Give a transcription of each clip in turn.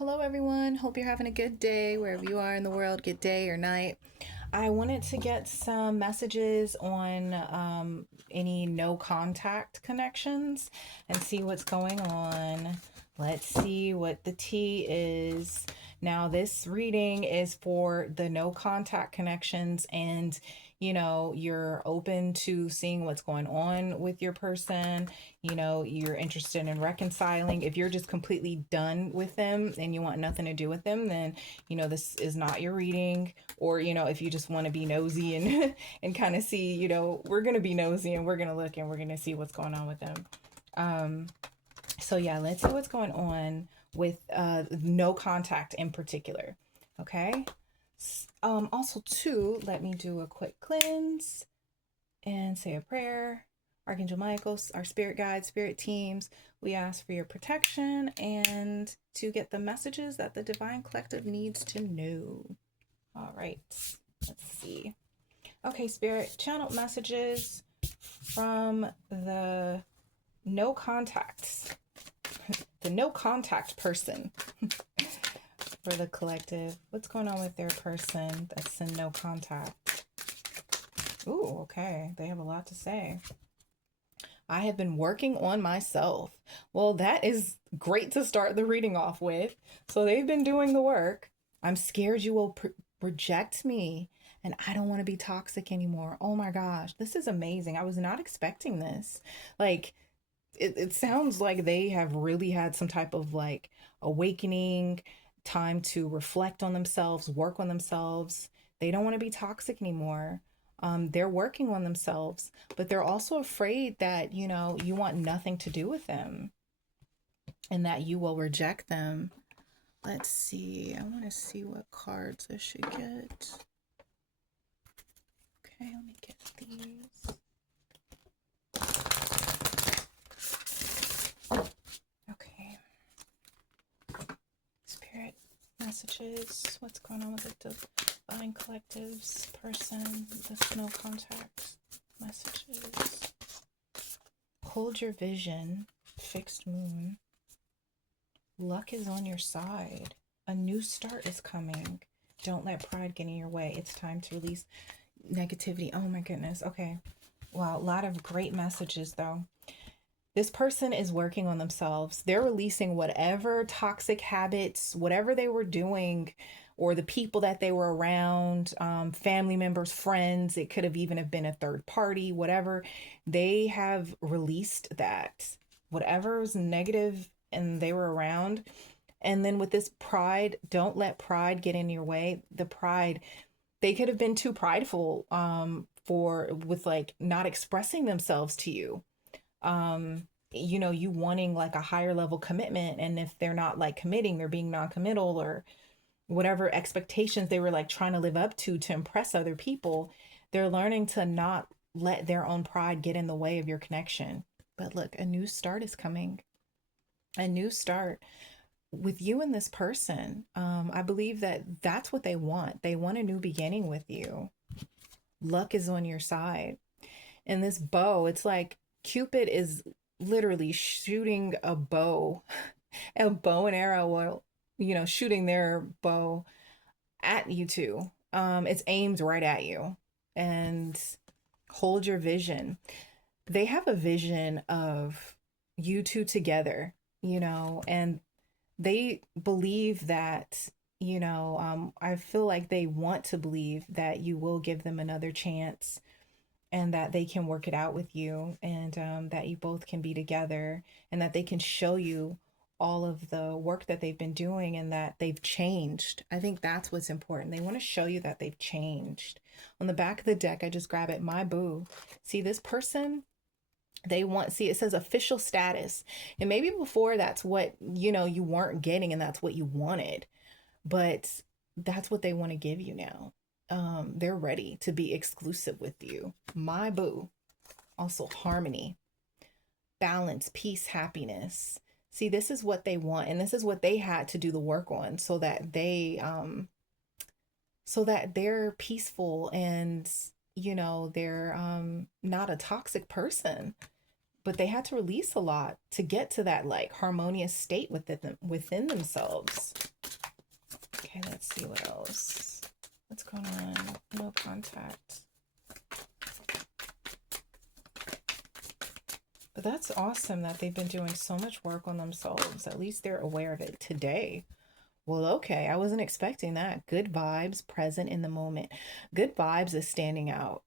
Hello, everyone. Hope you're having a good day wherever you are in the world, good day or night. I wanted to get some messages on any no contact connections and see what's going on. Let's see what the tea is. Now, this reading is for the no contact connections, and you're open to seeing what's going on with your person. You're interested in reconciling. If you're just completely done with them and you want nothing to do with them, then this is not your reading. Or if you just want to be nosy and and kind of see, we're going to be nosy and we're going to look and we're going to see what's going on with them. So yeah, let's see what's going on with no contact in particular. Okay. Also too, let me do a quick cleanse and say a prayer. Archangel Michael, our spirit guides, spirit teams, we ask for your protection and to get the messages that the divine collective needs to know. All right, let's see. Okay, spirit, channel messages from the no contacts, the no contact person for the collective. What's going on with their person that's in no contact? Ooh, okay, they have a lot to say. I have been working on myself. Well, that is great to start the reading off with. So they've been doing the work. I'm scared you will reject me and I don't want to be toxic anymore. Oh my gosh, this is amazing. I was not expecting this. Like, it sounds like they have really had some type of like awakening, time to reflect on themselves, work on themselves. They don't want to be toxic anymore. They're working on themselves, but they're also afraid that, you want nothing to do with them and that you will reject them. Let's see. I want to see what cards I should get. Okay, let me get these. Okay. Spirit messages. What's going on with the divine collectives person? The no contact messages. Hold your vision. Fixed moon. Luck is on your side. A new start is coming. Don't let pride get in your way. It's time to release negativity. Oh my goodness. Okay. Wow. A lot of great messages though. This person is working on themselves. They're releasing whatever toxic habits, whatever they were doing, or the people that they were around, family members, friends. It could have even have been a third party, whatever. They have released that. Whatever's negative and they were around. And then with this pride, don't let pride get in your way. The pride, they could have been too prideful with like not expressing themselves to you. You wanting like a higher level commitment, and if they're not like committing, they're being non-committal or whatever expectations they were like trying to live up to impress other people, they're learning to not let their own pride get in the way of your connection. But look, a new start is coming. A new start with you and this person. I believe that that's what they want. They want a new beginning with you. Luck is on your side. And this bow, it's like Cupid is literally shooting a bow, a bow and arrow, while, shooting their bow at you two. It's aimed right at you. And hold your vision. They have a vision of you two together, and they believe that, I feel like they want to believe that you will give them another chance and that they can work it out with you, and that you both can be together, and that they can show you all of the work that they've been doing and that they've changed. I think that's what's important. They want to show you that they've changed. On the back of the deck, I just grab it, my boo. See this person? It says official status. And maybe before that's what, you weren't getting and that's what you wanted. But that's what they want to give you now. They're ready to be exclusive with you. My boo. Also harmony, balance, peace, happiness. See, this is what they want, and this is what they had to do the work on so that they're peaceful and they're not a toxic person. But they had to release a lot to get to that like harmonious state within themselves. Okay, let's see what else. What's going on? No contact. But that's awesome that they've been doing so much work on themselves. At least they're aware of it today. Well, okay, I wasn't expecting that. Good vibes, present in the moment. Good vibes is standing out.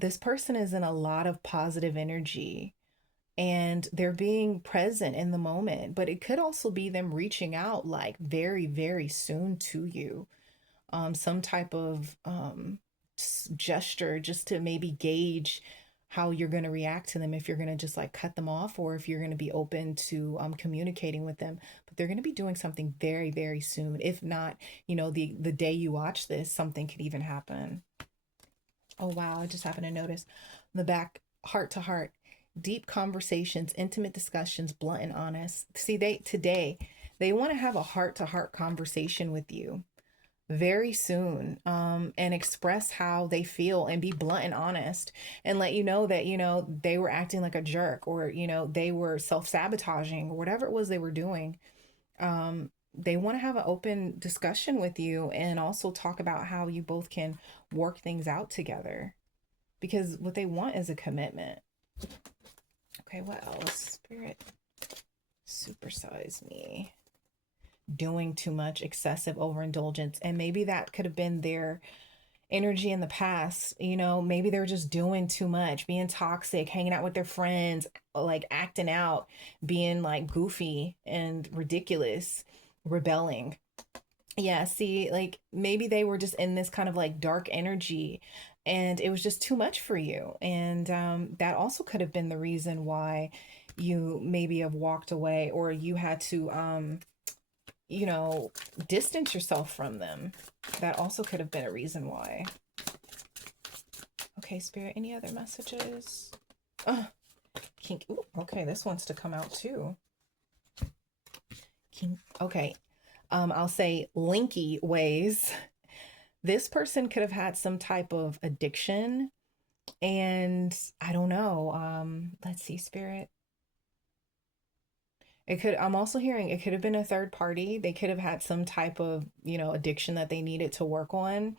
This person is in a lot of positive energy and they're being present in the moment, but it could also be them reaching out like very, very soon to you. Some type of gesture just to maybe gauge how you're going to react to them, if you're going to just like cut them off or if you're going to be open to communicating with them. But they're going to be doing something very, very soon. If not, the day you watch this, something could even happen. Oh, wow. I just happened to notice the back, heart to heart, deep conversations, intimate discussions, blunt and honest. See, they want to have a heart to heart conversation with you very soon, and express how they feel and be blunt and honest and let you know that, they were acting like a jerk, or, they were self sabotaging or whatever it was they were doing. They want to have an open discussion with you and also talk about how you both can work things out together, because what they want is a commitment. Okay, what else? Spirit, supersize me. Doing too much, excessive overindulgence. And maybe that could have been their energy in the past. Maybe they're just doing too much, being toxic, hanging out with their friends, like acting out, being like goofy and ridiculous, rebelling. Yeah, see, like maybe they were just in this kind of like dark energy and it was just too much for you. And that also could have been the reason why you maybe have walked away, or you had to, you know, distance yourself from them. That also could have been a reason why. Okay, Spirit, any other messages? Kink. Ooh, okay, this wants to come out too. Kink. Okay. I'll say linky ways. This person could have had some type of addiction, and I don't know. Let's see, Spirit. I'm also hearing it could have been a third party. They could have had some type of, addiction that they needed to work on.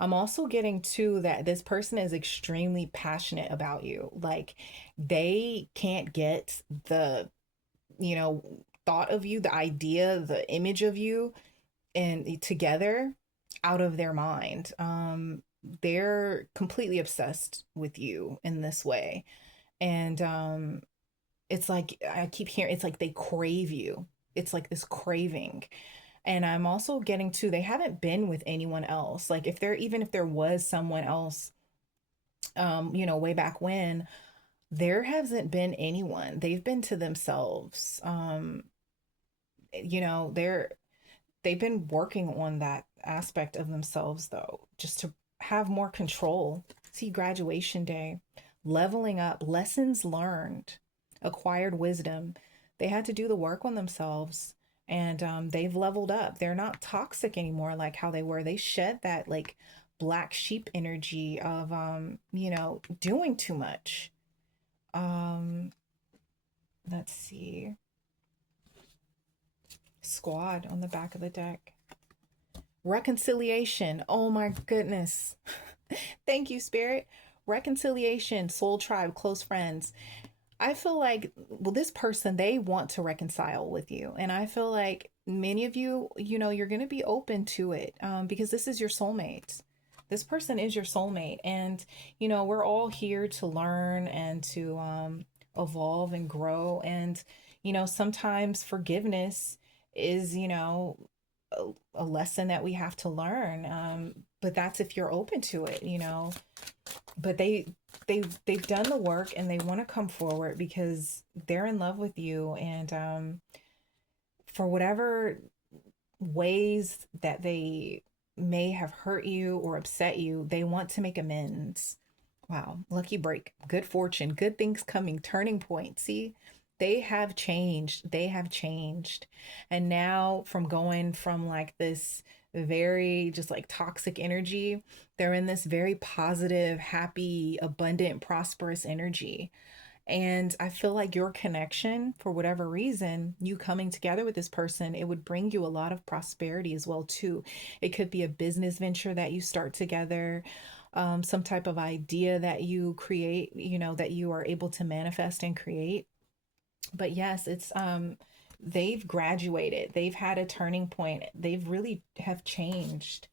I'm also getting to that this person is extremely passionate about you. Like they can't get the, thought of you, the idea, the image of you and together out of their mind. They're completely obsessed with you in this way. And it's like I keep hearing it's like they crave you. It's like this craving. And I'm also getting to they haven't been with anyone else. Like if there was someone else, way back when, there hasn't been anyone. They've been to themselves. You know, they're they've been working on that aspect of themselves though, just to have more control. See, graduation day, leveling up, lessons learned, acquired wisdom. They had to do the work on themselves, and they've leveled up. They're not toxic anymore like how they were. They shed that like black sheep energy of doing too much. Um, let's see. Squad on the back of the deck. Reconciliation. Oh my goodness. Thank you, Spirit. Reconciliation, soul tribe, close friends. I feel like, well, this person, they want to reconcile with you. And I feel like many of you, you're going to be open to it, because this is your soulmate. This person is your soulmate. And, we're all here to learn and to evolve and grow. And, sometimes forgiveness is, a lesson that we have to learn. But that's if you're open to it. But they've done the work and they want to come forward because they're in love with you, and for whatever ways that they may have hurt you or upset you, they want to make amends. Wow, lucky break, good fortune, good things coming, turning point. See, they have changed. They have changed. And now from going from like this very just like toxic energy, they're in this very positive, happy, abundant, prosperous energy. And I feel like your connection, for whatever reason, you coming together with this person, it would bring you a lot of prosperity as well too. It could be a business venture that you start together, some type of idea that you create, that you are able to manifest and create. But yes, it's they've graduated. They've had a turning point. They've really have changed.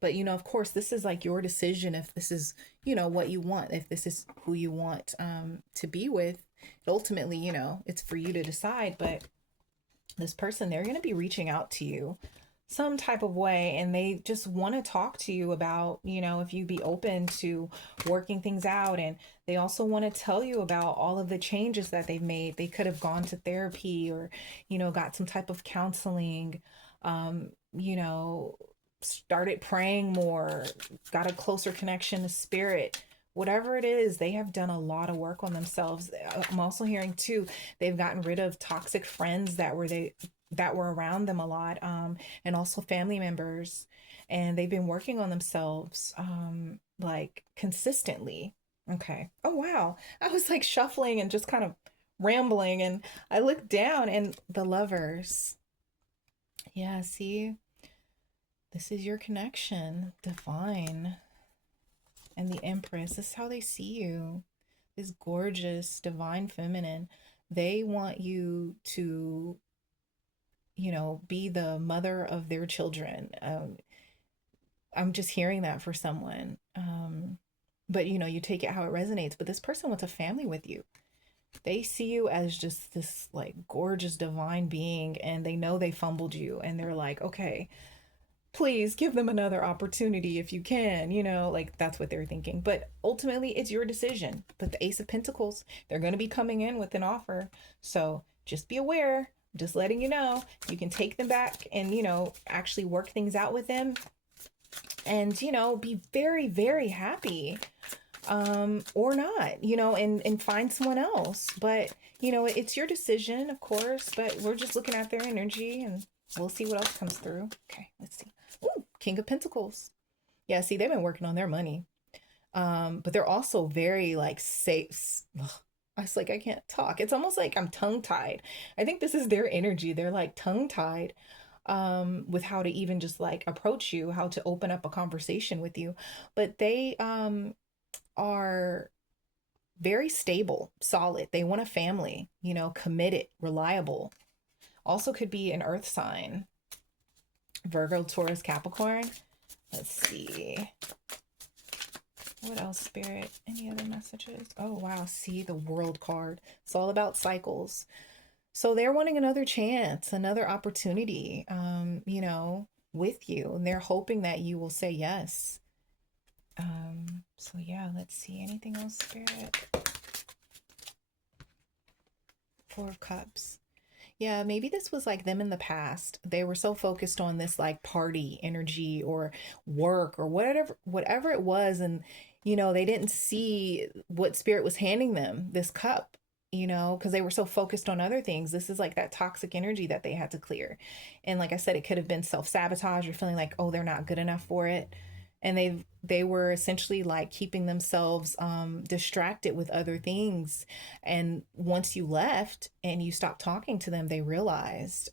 But of course, this is like your decision if this is, what you want, if this is who you want to be with. Ultimately, it's for you to decide, but this person, they're going to be reaching out to you some type of way, and they just want to talk to you about, if you be open to working things out. And they also want to tell you about all of the changes that they've made. They could have gone to therapy or, got some type of counseling, you know, started praying more, got a closer connection to spirit. Whatever it is, they have done a lot of work on themselves. I'm also hearing too, they've gotten rid of toxic friends that were around them a lot, and also family members, and they've been working on themselves, like consistently. Okay. Oh wow. I was like shuffling and just kind of rambling, and I looked down and the lovers. Yeah, see, this is your connection, divine, and the Empress. This is how they see you. This gorgeous, divine feminine. They want you to, be the mother of their children. I'm just hearing that for someone. But you take it how it resonates. But this person wants a family with you. They see you as just this like gorgeous divine being, and they know they fumbled you, and they're like, okay, please give them another opportunity if you can, like that's what they're thinking. But ultimately, it's your decision. But the Ace of Pentacles, they're going to be coming in with an offer. So just be aware, just letting you know, you can take them back and, actually work things out with them and, be very, very happy, or not, and find someone else. But, it's your decision, of course, but we're just looking at their energy and we'll see what else comes through. Okay, let's see. Ooh, King of Pentacles. Yeah, see, they've been working on their money. But they're also very like safe. Ugh, I was like, I can't talk. It's almost like I'm tongue tied. I think this is their energy. They're like tongue tied, with how to even just like approach you, how to open up a conversation with you. But they are very stable, solid. They want a family, committed, reliable. Also could be an earth sign. Virgo, Taurus, Capricorn. Let's see. What else, Spirit? Any other messages? Oh, wow. See the World card. It's all about cycles. So they're wanting another chance, another opportunity, with you. And they're hoping that you will say yes. So yeah, let's see. Anything else, Spirit? Four of Cups. Yeah, maybe this was like them in the past. They were so focused on this like party energy or work or whatever it was, and they didn't see what spirit was handing them, this cup, because they were so focused on other things. This is like that toxic energy that they had to clear. And like I said, it could have been self-sabotage or feeling like, oh, they're not good enough for it. And they were essentially like keeping themselves distracted with other things. And once you left and you stopped talking to them, they realized,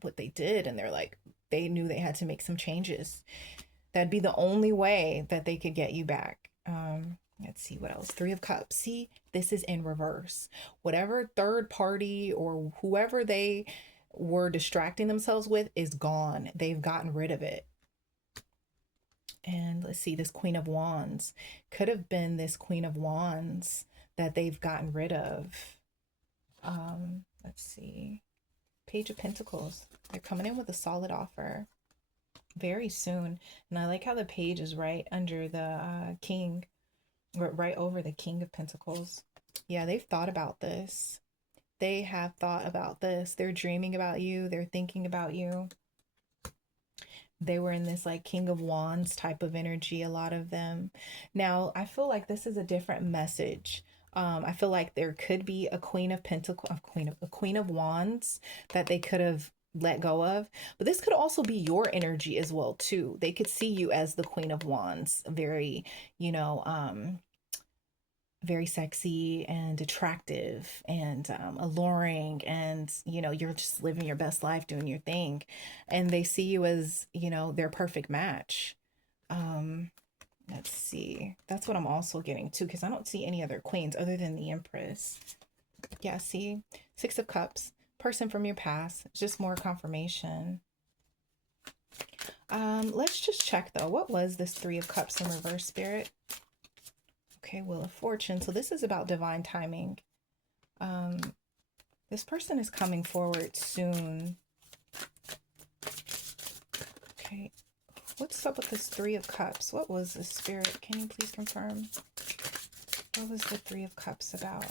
what they did, and they're like, they knew they had to make some changes. That'd be the only way that they could get you back. Let's see what else. Three of Cups. See, this is in reverse. Whatever third party or whoever they were distracting themselves with is gone. They've gotten rid of it. And let's see, this Queen of Wands could have been this Queen of Wands that they've gotten rid of. Let's see. Page of Pentacles. They're coming in with a solid offer very soon. And I like how the page is right under the king, right over the King of Pentacles. Yeah, they've thought about this. They have thought about this. They're dreaming about you. They're thinking about you. They were in this like King of Wands type of energy, a lot of them. Now, I feel like this is a different message. I feel like there could be a Queen of Pentacles, a Queen of Wands that they could have let go of, but this could also be your energy as well too. They could see you as the Queen of Wands, very, very sexy and attractive and alluring, and you're just living your best life doing your thing, and they see you as their perfect match. um let's see, that's what I'm also getting too, because I don't see any other queens other than the Empress. Yeah, see, Six of Cups, person from your past, just more confirmation. Let's just check though, what was this Three of Cups in reverse, Spirit? Okay, Wheel of Fortune. So this is about divine timing. Um, this person is coming forward soon. Okay, what's up with this Three of Cups? What was the Spirit? Can you please confirm? What was the Three of Cups about?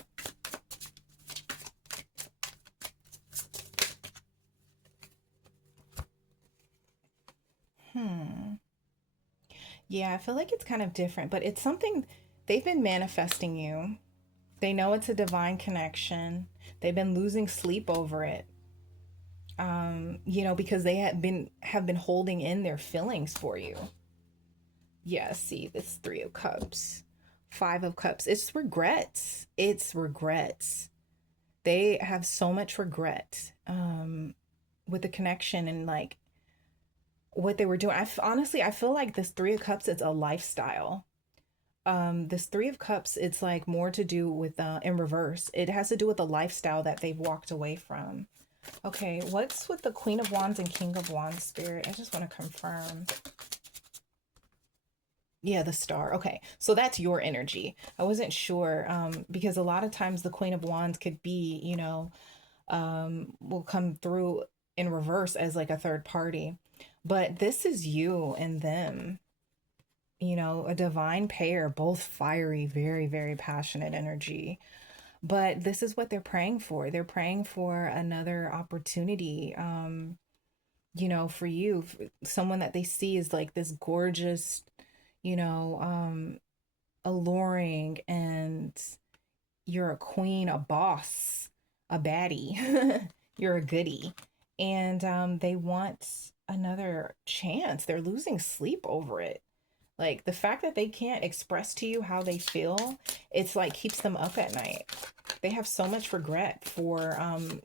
Yeah, I feel like it's kind of different, but it's something they've been manifesting you. They know it's a divine connection. They've been losing sleep over it. Because they have been holding in their feelings for you. Yeah, see, this Three of Cups, Five of Cups. It's regrets. It's regrets. They have so much regret with the connection and like what they were doing. Honestly, I feel like this Three of Cups, it's a lifestyle. This Three of Cups, it's like more to do with in reverse. It has to do with the lifestyle that they've walked away from. Okay, what's with the Queen of Wands and King of Wands, Spirit? I just want to confirm. Yeah, the Star. Okay, so that's your energy. I wasn't sure because a lot of times the Queen of Wands could be, will come through in reverse as like a third party. But this is you and them, a divine pair, both fiery, very, very passionate energy. But this is what they're praying for. They're praying for another opportunity, for you, someone that they see is like this gorgeous, you know, um, alluring, and you're a queen, a boss, a baddie, you're a goodie. And they want another chance. They're losing sleep over it. Like the fact that they can't express to you how they feel, it's like keeps them up at night. They have so much regret for,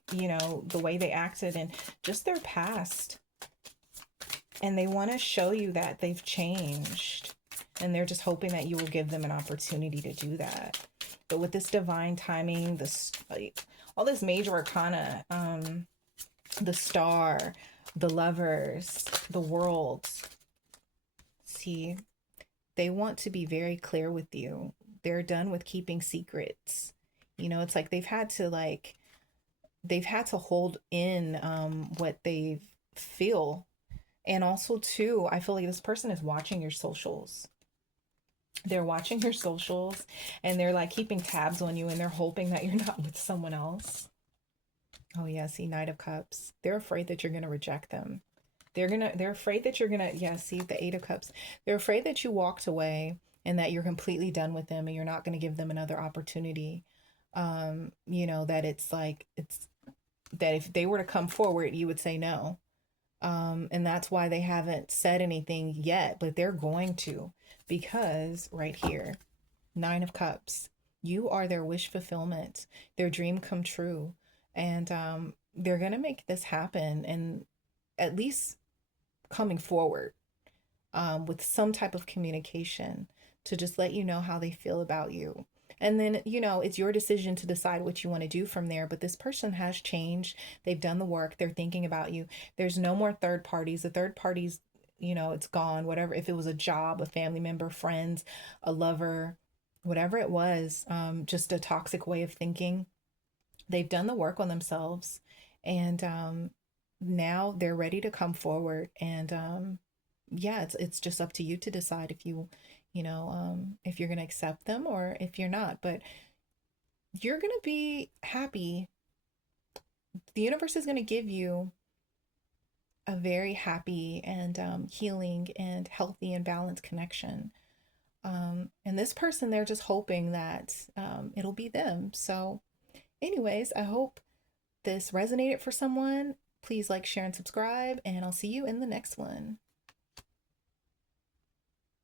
the way they acted and just their past. And they want to show you that they've changed. And they're just hoping that you will give them an opportunity to do that. But with this divine timing, this all this major arcana, the Star, the Lovers, the World. See, they want to be very clear with you. They're done with keeping secrets. It's like they've had to hold in what they feel. And also too, I feel like this person is watching your socials. They're watching your socials, and they're like keeping tabs on you, and they're hoping that you're not with someone else. Oh yeah, see, Knight of Cups. They're afraid that you're gonna reject them. They're afraid that you're gonna, yeah, see, the Eight of Cups. They're afraid that you walked away and that you're completely done with them and you're not gonna give them another opportunity. That it's like it's that if they were to come forward, you would say no. And that's why they haven't said anything yet, but they're going to, because right here, Nine of Cups, you are their wish fulfillment, their dream come true. And they're going to make this happen, and at least coming forward with some type of communication to just let you know how they feel about you. And then, it's your decision to decide what you want to do from there. But this person has changed. They've done the work. They're thinking about you. There's no more third parties. The third parties, it's gone. Whatever, if it was a job, a family member, friends, a lover, whatever it was, just a toxic way of thinking. They've done the work on themselves. And now they're ready to come forward. And yeah, it's just up to you to decide if you're going to accept them or if you're not. But you're going to be happy. The universe is going to give you a very happy and healing and healthy and balanced connection. And this person, they're just hoping that it'll be them. So anyways, I hope this resonated for someone. Please like, share, and subscribe, and I'll see you in the next one.